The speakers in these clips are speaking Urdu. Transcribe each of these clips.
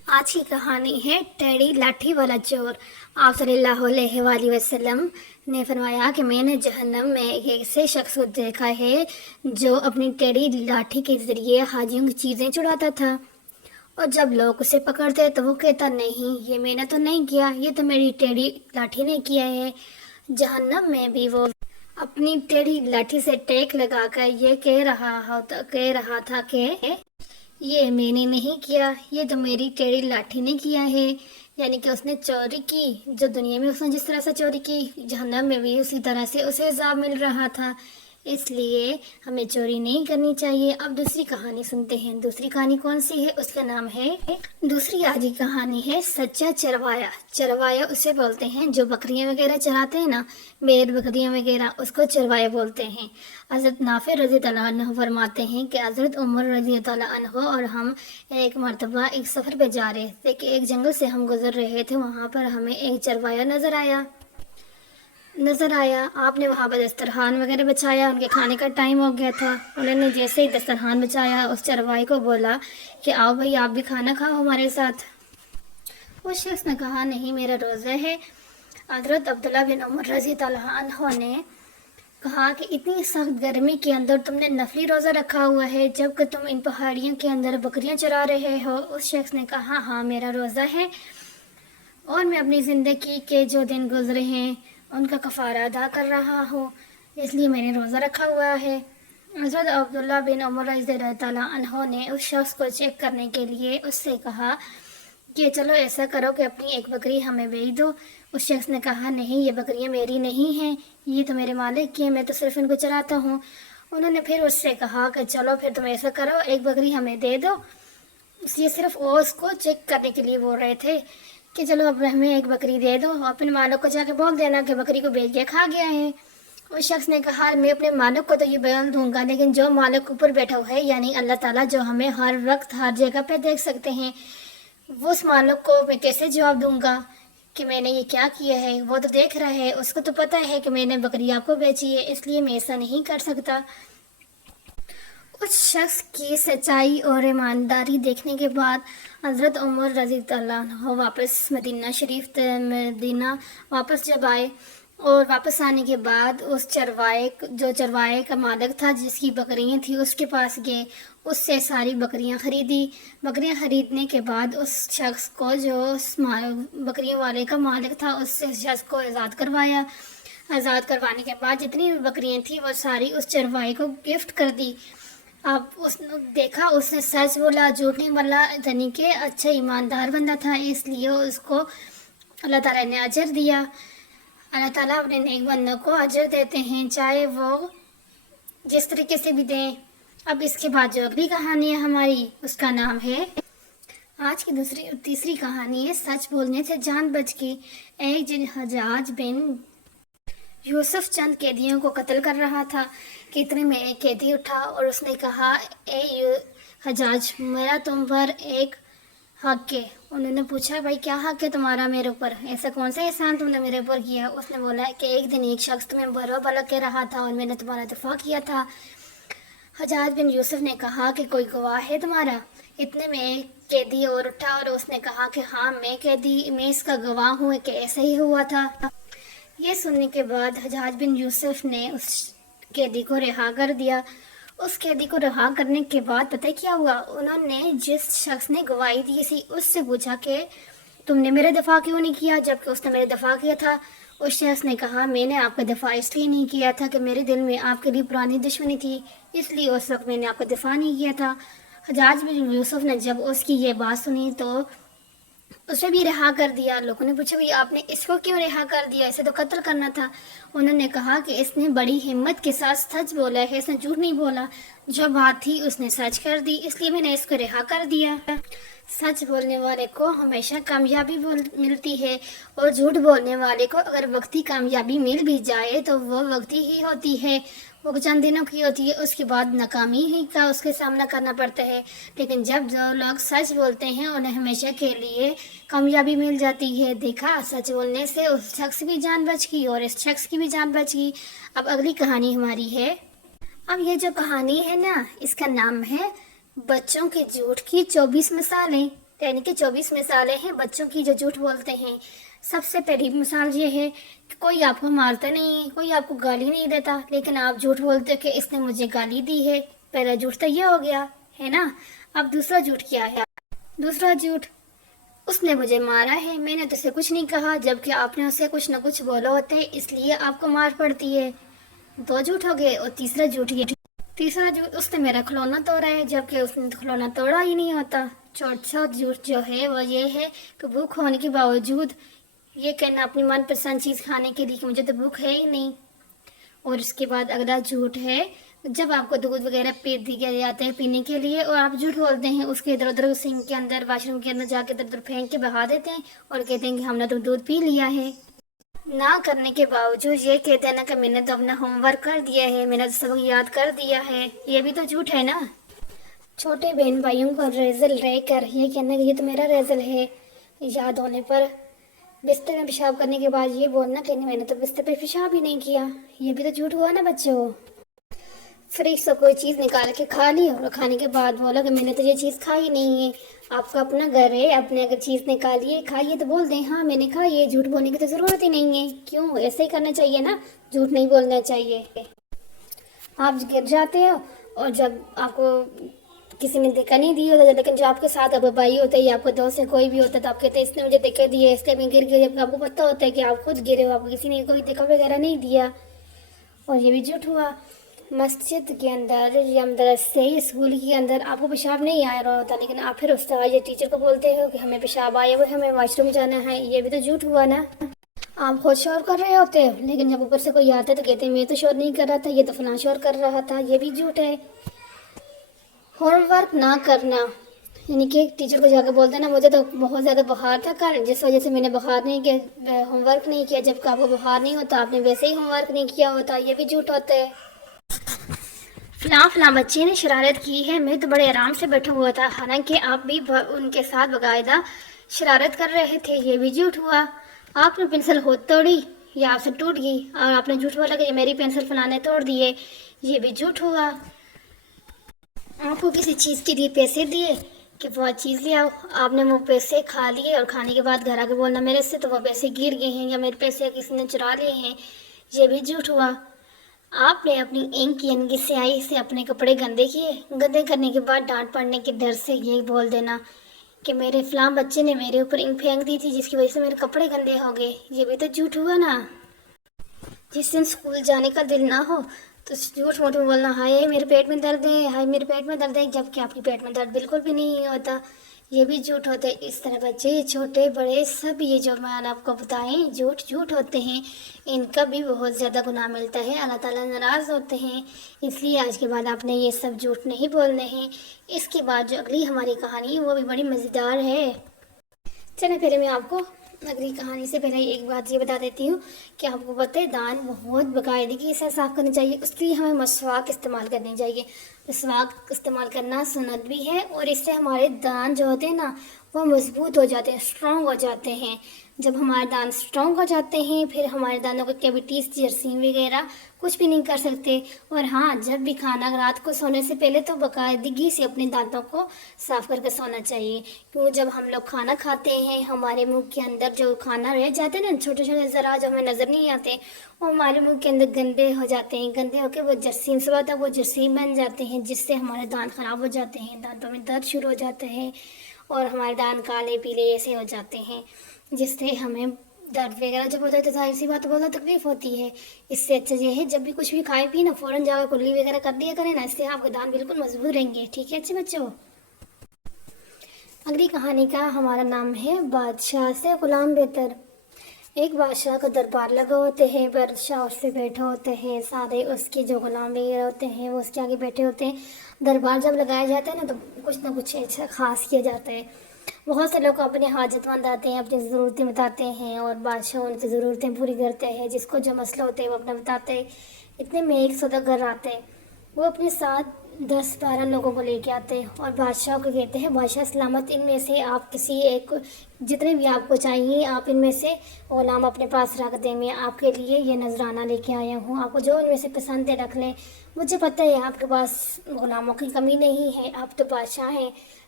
آج کی کہانی ہے ٹیڑھی لاٹھی والا چور۔ آپ صلی اللہ علیہ وآلہ وسلم نے فرمایا کہ میں نے جہنم میں ایک ایسے شخص کو دیکھا ہے جو اپنی ٹیڑھی لاٹھی کے ذریعے حاجیوں کی چیزیں چڑھاتا تھا، اور جب لوگ اسے پکڑتے تو وہ کہتا نہیں، یہ میں نے تو نہیں کیا، یہ تو میری ٹیڑھی لاٹھی نے کیا ہے۔ جہنم میں بھی وہ اپنی ٹیڑھی لاٹھی سے ٹیک لگا کر یہ کہہ رہا تھا کہ یہ میں نے نہیں کیا، یہ تو میری ٹیڑھی لاٹھی نے کیا ہے۔ یعنی کہ اس نے چوری کی، جو دنیا میں اس نے جس طرح سے چوری کی، جہنم میں بھی اسی طرح سے اسے عذاب مل رہا تھا۔ اس لیے ہمیں چوری نہیں کرنی چاہیے۔ اب دوسری کہانی سنتے ہیں۔ دوسری کہانی کون سی ہے؟ اس کا نام ہے، دوسری آج کی کہانی ہے سچا چروایا۔ چروایا اسے بولتے ہیں جو بکریاں وغیرہ چراتے ہیں نا، بھیڑ بکریاں وغیرہ، اس کو چروایا بولتے ہیں۔ حضرت نافع رضی اللہ عنہ فرماتے ہیں کہ حضرت عمر رضی اللہ عنہ اور ہم ایک مرتبہ ایک سفر پہ جا رہے تھے کہ ایک جنگل سے ہم گزر رہے تھے، وہاں پر ہمیں ایک چروایا نظر آیا۔ آپ نے وہاں پر دسترخوان وغیرہ بچھایا، ان کے کھانے کا ٹائم ہو گیا تھا۔ انہوں نے جیسے ہی دسترخوان بچھایا، اس چروائی کو بولا کہ آؤ بھائی، آپ بھی کھانا کھاؤ ہمارے ساتھ۔ اس شخص نے کہا نہیں، میرا روزہ ہے۔ حضرت عبداللہ بن عمر رضی اللہ عنہ نے کہا کہ اتنی سخت گرمی کے اندر تم نے نفلی روزہ رکھا ہوا ہے، جبکہ تم ان پہاڑیوں کے اندر بکریاں چرا رہے ہو۔ اس شخص نے کہا ہاں، میرا روزہ ہے اور میں اپنی زندگی کے جو دن گزرے ہیں ان کا کفارہ ادا کر رہا ہوں، اس لیے میں نے روزہ رکھا ہوا ہے۔ حضرت عبداللہ بن عمر رضی اللہ عنہ نے اس شخص کو چیک کرنے کے لیے اس سے کہا کہ چلو ایسا کرو کہ اپنی ایک بکری ہمیں بیچ دو۔ اس شخص نے کہا نہیں، یہ بکریاں میری نہیں ہیں، یہ تو میرے مالک کی ہیں، میں تو صرف ان کو چراتا ہوں۔ انہوں نے پھر اس سے کہا کہ چلو پھر تم ایسا کرو، ایک بکری ہمیں دے دو۔ یہ صرف وہ اس کو چیک کرنے کے لیے بول رہے تھے کہ چلو اب ہمیں ایک بکری دے دو، اپنے مالک کو جا کے بول دینا کہ بکری کو بیچ کے کھا گیا ہے۔ اس شخص نے کہا میں اپنے مالک کو تو یہ بیان دوں گا، لیکن جو مالک اوپر بیٹھا ہوا ہے یعنی اللہ تعالیٰ، جو ہمیں ہر وقت ہر جگہ پہ دیکھ سکتے ہیں، وہ اس مالک کو میں کیسے جواب دوں گا کہ میں نے یہ کیا کیا ہے؟ وہ تو دیکھ رہا ہے، اس کو تو پتہ ہے کہ میں نے بکری آپ کو بیچی ہے، اس لیے میں ایسا نہیں کر سکتا۔ اس شخص کی سچائی اور ایمانداری دیکھنے کے بعد حضرت عمر رضی اللہ عنہ واپس مدینہ واپس جب آئے، اور واپس آنے کے بعد اس چروائے کا مالک تھا جس کی بکریاں تھیں اس کے پاس گئے، اس سے ساری بکریاں خریدی۔ بکریاں خریدنے کے بعد اس شخص کو، جو اس بکریوں والے کا مالک تھا، اس شخص کو آزاد کروایا۔ آزاد کروانے کے بعد جتنی بھی بکریاں تھیں وہ ساری اس چروائی کو گفٹ کر دی۔ اب اس نے دیکھا، اس نے سچ بولا، جھوٹ نہیں بولا، یعنی کہ اچھا ایماندار بندہ تھا، اس لیے اس کو اللہ تعالیٰ نے اجر دیا۔ اللہ تعالیٰ اپنے نیک بندوں کو اجر دیتے ہیں، چاہے وہ جس طریقے سے بھی دیں۔ اب اس کے بعد جو اگلی کہانی ہے ہماری، اس کا نام ہے، آج کی تیسری کہانی ہے سچ بولنے سے جان بچ گئی۔ ایک دن حجاج بن یوسف چند قیدیوں کو قتل کر رہا تھا کہ اتنے میں ایک قیدی اٹھا اور اس نے کہا اے حجاج، میرا تم پر ایک حق ہے۔ انہوں نے پوچھا بھائی کیا حق ہے تمہارا میرے اوپر؟ ایسا کون سا احسان تم نے میرے اوپر کیا؟ اس نے بولا کہ ایک دن ایک شخص تمہیں برا بھلا کہہ رہا تھا اور میں نے تمہارا دفاع کیا تھا۔ حجاج بن یوسف نے کہا کہ کوئی گواہ ہے تمہارا؟ اتنے میں ایک قیدی اور اٹھا اور اس نے کہا کہ ہاں، میں اس کا گواہ ہوں کہ ایسا ہی ہوا تھا۔ یہ سننے کے بعد حجاج بن یوسف نے اس قیدی کو رہا کر دیا۔ اس قیدی کو رہا کرنے کے بعد پتہ کیا ہوا؟ انہوں نے جس شخص نے گواہی دی تھی اس سے پوچھا کہ تم نے میرا دفاع کیوں نہیں کیا، جبکہ اس نے میرا دفاع کیا تھا۔ اس شخص نے کہا میں نے آپ کا دفاع اس لیے نہیں کیا تھا کہ میرے دل میں آپ کے لیے پرانی دشمنی تھی، اس لیے اس وقت میں نے آپ کا دفاع نہیں کیا تھا۔ حجاج بن یوسف نے جب اس کی یہ بات سنی تو اسے بھی رہا کر دیا۔ لوگوں نے پوچھا بھئی آپ نے اس کو کیوں رہا کر دیا؟ اسے تو قتل کرنا تھا۔ انہوں نے کہا کہ اس نے بڑی ہمت کے ساتھ سچ بولا ہے، اس نے جھوٹ نہیں بولا، جو بات تھی اس نے سچ کر دی، اس لیے میں نے اس کو رہا کر دیا۔ سچ بولنے والے کو ہمیشہ کامیابی ملتی ہے، اور جھوٹ بولنے والے کو اگر وقتی کامیابی مل بھی جائے تو وہ وقتی ہی ہوتی ہے، وہ چند دنوں کی ہوتی ہے، اس کے بعد ناکامی ہی کا اس کے سامنا کرنا پڑتا ہے۔ لیکن جب جو لوگ سچ بولتے ہیں انہیں ہمیشہ کے لیے کامیابی مل جاتی ہے۔ دیکھا، سچ بولنے سے اس شخص کی بھی جان بچ گئی اور اس شخص کی بھی جان بچ گئی۔ اب اگلی کہانی ہماری ہے، اب یہ جو کہانی ہے نا، اس کا نام ہے بچوں کے جھوٹ کی 24 مثالیں۔ یعنی کہ 24 مثالیں ہیں بچوں کی جو جھوٹ بولتے ہیں۔ سب سے پہلی مثال یہ ہے کہ کوئی آپ کو مارتا نہیں ہے، کوئی آپ کو گالی نہیں دیتا، لیکن آپ جھوٹ بولتے کہ اس نے مجھے گالی دی ہے۔ پہلا جھوٹ تو یہ ہو گیا ہے نا۔ اب دوسرا جھوٹ کیا ہے؟ دوسرا جھوٹ، اس نے مجھے مارا ہے، میں نے تو اسے کچھ نہیں کہا، جبکہ آپ نے اسے کچھ نہ کچھ بولا ہوتا ہے، اس لیے آپ کو مار پڑتی ہے۔ دو جھوٹ ہو گئے۔ اور تیسرا جھوٹ اس نے میرا کھلونا توڑا ہے، جبکہ اس نے کھلونا توڑا ہی نہیں ہوتا۔ چوتھا جھوٹ جو ہے وہ یہ ہے کہ بھوک ہونے کے باوجود یہ کہنا اپنی من پسند چیز کھانے کے لیے کہ مجھے تو بھوک ہے ہی نہیں۔ اور اس کے بعد اگلا جھوٹ ہے جب آپ کو دودھ وغیرہ دیے جاتے ہیں پینے کے لیے اور آپ جھوٹ بولتے ہیں، اس کے ادھر ادھر سنک کے اندر، واش روم کے اندر جا کے ادھر ادھر پھینک کے بہا دیتے ہیں اور کہتے ہیں کہ ہم نے تو دودھ پی لیا ہے۔ نہ کرنے کے باوجود یہ کہتے ہیں نا کہ میں نے تو اپنا ہوم ورک کر دیا ہے، میں نے تو سبق یاد کر دیا ہے، یہ بھی تو جھوٹ ہے نا۔ چھوٹے بہن بھائیوں کو ریزل رہ کر یہ کہنا کہ یہ تو میرا ریزل ہے، یاد ہونے پر بستر میں پیشاب کرنے کے بعد یہ بولنا کہ میں نے تو بستر پہ پیشاب ہی نہیں کیا، یہ بھی تو جھوٹ ہوا نا بچوں۔ فریج سے کوئی چیز نکال کے کھا لی اور کھانے کے بعد بولا کہ میں نے تو یہ چیز کھائی نہیں ہے۔ آپ کا اپنا گھر ہے، اپنے اگر چیز نکالیے کھائیے تو بول دیں ہاں میں نے کھائی ہے، جھوٹ بولنے کی تو ضرورت ہی نہیں ہے۔ کیوں؟ ایسے ہی کرنا چاہیے نا، جھوٹ نہیں بولنا چاہیے۔ آپ گر جاتے ہو اور جب آپ کو کسی نے دھکا نہیں دی ہوتا، لیکن جو آپ کے ساتھ اب بھائی ہوتا ہے یا آپ کو دوست ہے کوئی بھی ہوتا ہے تو آپ کہتے ہیں اس نے مجھے دھکا دیا اس لیے میں گر گئی، جب آپ کو پتہ ہوتا ہے کہ آپ خود گرے ہو، آپ کو کسی نے کوئی دھکا وغیرہ نہیں دیا، اور یہ بھی جھوٹ ہوا۔ مسجد کے اندر یا مدرسے اسکول کے اندر آپ کو پیشاب نہیں آ رہا ہوتا، لیکن آپ پھر استاد یا ٹیچر کو بولتے ہو کہ ہمیں پیشاب آیا ہوا ہے، ہمیں واش روم جانا ہے، یہ بھی تو جھوٹ ہوا نا۔ آپ خود شور کر رہے ہوتے ہو لیکن جب اوپر سے کوئی آتا ہے تو کہتے ہیں میں تو شور نہیں کر رہا تھا، یہ تو فلاں شور کر رہا تھا، یہ بھی جھوٹ ہے۔ ہوم ورک نہ کرنا، یعنی کہ ٹیچر کو جا کے بولتے ہیں نا مجھے تو بہت زیادہ بخار تھا کل، جس وجہ سے میں نے بخار نہیں کیا، ہوم ورک نہیں کیا، جب کہ آپ کو بخار نہیں ہوتا، آپ نے ویسے ہی ہوم ورک نہیں کیا ہوتا، یہ بھی جھوٹ ہوتا ہے۔ فلاں بچے نے شرارت کی ہے، میں تو بڑے آرام سے بیٹھا ہوا تھا، حالانکہ آپ بھی ان کے ساتھ باقاعدہ شرارت کر رہے تھے، یہ بھی جھوٹ ہوا۔ آپ نے پنسل خود توڑی یا آپ سے ٹوٹ گئی اور آپ نے جھوٹ بولا کہ میری پنسل فلاں نے توڑ دی ہے، یہ بھی جھوٹ ہوا۔ آپ کو کسی چیز کے لیے پیسے دیے کہ وہ چیز لے آؤ، آپ نے وہ پیسے کھا لیے اور کھانے کے بعد گھر آ کے بولنا میرے سے تو وہ پیسے گر گئے ہیں یا میرے پیسے کسی نے چرا لیے ہیں، یہ بھی جھوٹ ہوا۔ آپ نے اپنی اینک یعنی کہ سیاہی سے اپنے کپڑے گندے کیے، گندے کرنے کے بعد ڈانٹ پڑنے کے ڈر سے یہ بول دینا کہ میرے فلاں بچے نے میرے اوپر اینک پھینک دی تھی جس کی وجہ سے میرے کپڑے گندے ہو گئے، یہ بھی تو جھوٹ ہوا نا۔ جس دن اسکول جانے کا دل نہ ہو تو جھوٹ موٹ میں بولنا ہائے میرے پیٹ میں درد ہے، ہائے میرے پیٹ میں درد ہے، جبکہ آپ کے پیٹ میں درد بالکل بھی نہیں ہوتا، یہ بھی جھوٹ ہوتا ہے۔ اس طرح بچے چھوٹے بڑے سب یہ جو میں نے آپ کو بتائیں جھوٹ ہوتے ہیں، ان کا بھی بہت زیادہ گناہ ملتا ہے، اللہ تعالیٰ ناراض ہوتے ہیں، اس لیے آج کے بعد آپ نے یہ سب جھوٹ نہیں بولنے ہیں۔ اس کے بعد جو اگلی ہماری کہانی وہ بھی بڑی مزیدار ہے۔ چلیں پہلے میں آپ کو اگلی کہانی سے پہلے ایک بات یہ بتا دیتی ہوں کہ آپ کو پتہ ہے دان بہت باقاعدگی سے صاف کرنی چاہیے، اس لیے ہمیں مسواک استعمال کرنی چاہیے۔ مسواک استعمال کرنا سنت بھی ہے اور اس سے ہمارے دان جو ہوتے ہیں نا وہ مضبوط ہو جاتے ہیں، اسٹرانگ ہو جاتے ہیں۔ جب ہمارے دان اسٹرانگ ہو جاتے ہیں پھر ہمارے دانوں کو کیویٹیز جراثیم وغیرہ کچھ بھی نہیں کر سکتے۔ اور ہاں جب بھی کھانا رات کو سونے سے پہلے تو باقاعدگی سے اپنے دانتوں کو صاف کر کے سونا چاہیے، کیونکہ جب ہم لوگ کھانا کھاتے ہیں ہمارے منہ کے اندر جو کھانا رہ جاتے ہیں نا چھوٹے چھوٹے ذرا جو ہمیں نظر نہیں آتے وہ ہمارے منہ کے اندر گندے ہو جاتے ہیں، گندے ہو کے وہ جراثیم سے ہوتا ہے وہ جراثیم بن جاتے ہیں جس سے ہمارے دانت خراب ہو جاتے ہیں، دانتوں میں درد شروع ہو جاتا ہے اور ہمارے دانت کالے پیلے ایسے ہو جاتے ہیں جس سے ہمیں درد وغیرہ جب ہوتا ہے تو ظاہر سی بات بہت تکلیف ہوتی ہے۔ اس سے اچھا یہ ہے جب بھی کچھ بھی کھائے پیے نا فوراً جا کے کلی وغیرہ کر دیا کریں نا، اس سے آپ کے دانت بالکل مضبوط رہیں گے، ٹھیک ہے اچھے بچوں۔ اگلی کہانی کا ہمارا نام ہے بادشاہ سے غلام بہتر۔ ایک بادشاہ کا دربار لگا ہوتے ہیں، بادشاہ اس سے بیٹھے ہوتے ہیں، سارے اس کے جو غلام وغیرہ ہوتے ہیں وہ اس کے آگے بیٹھے ہوتے ہیں۔ دربار جب لگایا جاتا ہے نا تو کچھ نہ کچھ ایسا خاص کیا جاتا ہے، بہت سے لوگ اپنے حاجت مند آتے ہیں، اپنی ضرورتیں بتاتے ہیں اور بادشاہ ان کی ضرورتیں پوری کرتے ہیں، جس کو جو مسئلہ ہوتے ہیں وہ اپنا بتاتے ہیں۔ اتنے میں ایک سوداگر آتے ہیں، وہ اپنے ساتھ 10-12 لوگوں کو لے کے آتے ہیں اور بادشاہ کو کہتے ہیں بادشاہ سلامت ان میں سے آپ کسی ایک کو جتنے بھی آپ کو چاہیے آپ ان میں سے غلام اپنے پاس رکھ دیں، میں آپ کے لیے یہ نذرانہ لے کے آیا ہوں، آپ کو جو ان میں سے پسند ہے رکھ لیں، مجھے پتہ ہے آپ کے پاس غلاموں کی کمی نہیں ہے، آپ تو بادشاہ ہیں،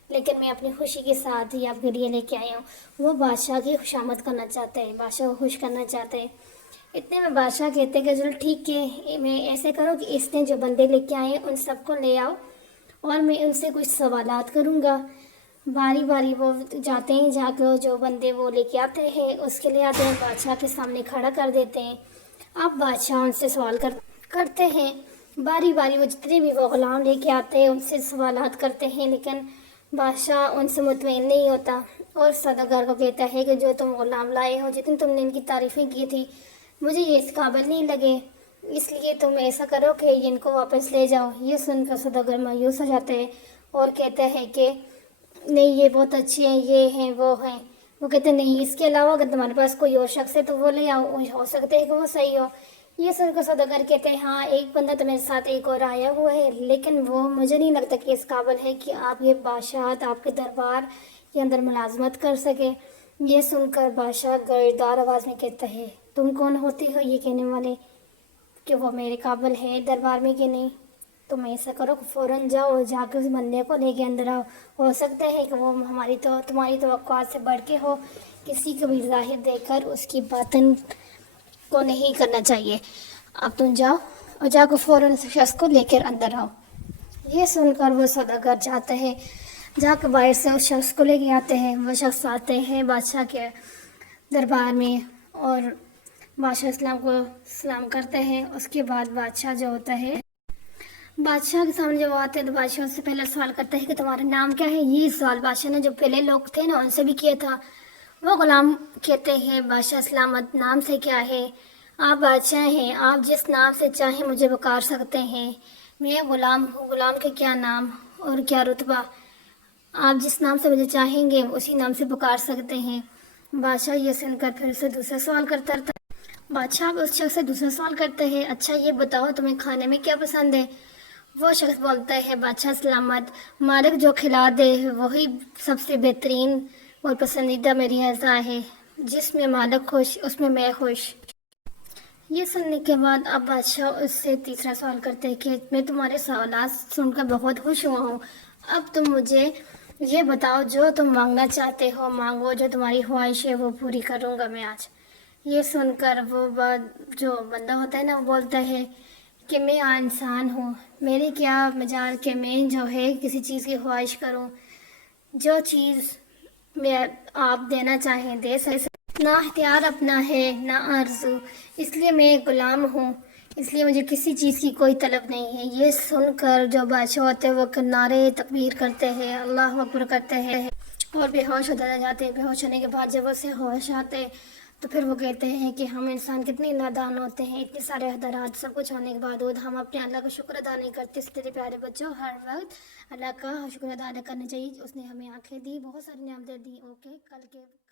لیکن میں اپنی خوشی کے ساتھ ہی آپ کے لیے لے کے آئی ہوں۔ وہ بادشاہ کی خوشامد کرنا چاہتے ہیں، بادشاہ کو خوش کرنا چاہتے ہیں۔ اتنے میں بادشاہ کہتے ہیں کہ چلو ٹھیک ہے، میں ایسے کرو کہ اس نے جو بندے لے کے آئے ہیں ان سب کو لے آؤ اور میں ان سے کچھ سوالات کروں گا۔ باری باری وہ جاتے ہیں، جا کے جو بندے وہ لے کے آتے ہیں اس کے لیے آتے ہیں، بادشاہ کے سامنے کھڑا کر دیتے ہیں۔ اب بادشاہ ان سے سوال کرتے ہیں، باری باری وہ جتنے بھی وہ غلام لے کے آتے ہیں ان سے سوالات کرتے ہیں، لیکن بادشاہ ان سے مطمئن نہیں ہوتا اور سوداگر کو کہتا ہے کہ جو تم غلام لائے ہو، جتنی تم نے ان کی تعریفیں کی تھی، مجھے یہ اس قابل نہیں لگے، اس لیے تم ایسا کرو کہ ان کو واپس لے جاؤ۔ یہ سن کر سوداگر مایوس ہو جاتے ہیں اور کہتے ہیں کہ نہیں یہ بہت اچھے ہیں، یہ ہیں وہ ہیں۔ وہ کہتے ہیں نہیں، اس کے علاوہ اگر تمہارے پاس کوئی اور شخص ہے تو وہ لے آؤ، ہو سکتا ہے کہ وہ صحیح ہو۔ یہ سن کر سوداگر کہتے ہیں ہاں ایک بندہ تو میرے ساتھ ایک اور آیا ہوا ہے، لیکن وہ مجھے نہیں لگتا کہ اس قابل ہے کہ آپ یہ بادشاہت، آپ کے دربار کے اندر ملازمت کر سکے۔ یہ سن کر بادشاہ گردار آواز میں کہتا ہے تم کون ہوتے ہو یہ کہنے والے کہ وہ میرے قابل ہے دربار میں کہ نہیں؟ تم ایسا کرو کہ فوراً جاؤ اور جا کے اس بندے کو لے کے اندر آؤ، ہو سکتا ہے کہ وہ تمہاری توقعات سے بڑھ کے ہو، کسی کو بھی ظاہر دیکھ کر اس کی باطن کو نہیں کرنا چاہیے۔ اب تم جاؤ اور جا کے فوراً اس شخص کو لے کر اندر آؤ۔ یہ سن کر وہ سوداگر جاتے ہیں، جا کے باہر سے اس شخص کو لے کے آتے ہیں۔ وہ شخص آتے ہیں بادشاہ کے دربار میں اور بادشاہ اسلام کو سلام کرتے ہیں۔ اس کے بعد بادشاہ جو ہوتا ہے، بادشاہ کے سامنے جب آتے ہیں تو بادشاہ اس سے پہلے سوال کرتا ہے کہ تمہارا نام کیا ہے۔ یہ سوال بادشاہ نے جو پہلے لوگ تھے نا ان سے بھی کیا تھا۔ وہ غلام کہتے ہیں بادشاہ سلامت نام سے کیا ہے؟ آپ بادشاہ ہیں، آپ جس نام سے چاہیں مجھے پکار سکتے ہیں، میں غلام ہوں، غلام کے کیا نام اور کیا رتبہ، آپ جس نام سے مجھے چاہیں گے اسی نام سے پکار سکتے ہیں۔ بادشاہ یہ سن کر پھر اسے دوسرا سوال کرتا رہتا ہے۔ بادشاہ اس شخص سے دوسرا سوال کرتے ہیں اچھا یہ بتاؤ تمہیں کھانے میں کیا پسند ہے؟ وہ شخص بولتا ہے بادشاہ سلامت مالک جو کھلا دے وہی سب سے بہترین اور پسندیدہ میری غذا ہے، جس میں مالک خوش اس میں میں خوش۔ یہ سننے کے بعد اب بادشاہ اس سے تیسرا سوال کرتے ہیں کہ میں تمہارے سوالات سن کر بہت خوش ہوا ہوں، اب تم مجھے یہ بتاؤ جو تم مانگنا چاہتے ہو مانگو، جو تمہاری خواہش ہے وہ پوری کروں گا میں آج۔ یہ سن کر وہ جو بندہ ہوتا ہے نا وہ بولتا ہے کہ میں انسان ہوں، میری کیا مجال کہ میں جو ہے کسی چیز کی خواہش کروں، جو چیز میں آپ دینا چاہیں دے سکتے، نہ اختیار اپنا ہے نہ آرزو، اس لیے میں ایک غلام ہوں، اس لیے مجھے کسی چیز کی کوئی طلب نہیں ہے۔ یہ سن کر جو بادشاہ ہوتے ہیں وہ نعرے تکبیر کرتے ہیں، اللہ اکبر کرتے ہیں اور بے ہوش ہو جاتے ہیں۔ بے ہوش ہونے کے بعد جب اسے ہوش آتے تو پھر وہ کہتے ہیں کہ ہم انسان کتنے نادان ہوتے ہیں، اتنے سارے حضرات سب کچھ ہونے کے بعد ہم اپنے اللہ کا شکر ادا نہیں کرتے۔ اس لیے پیارے بچوں ہر وقت اللہ کا شکر ادا کرنا چاہیے، اس نے ہمیں آنکھیں دی، بہت ساری نعمتیں دی۔ اوکے، کل کے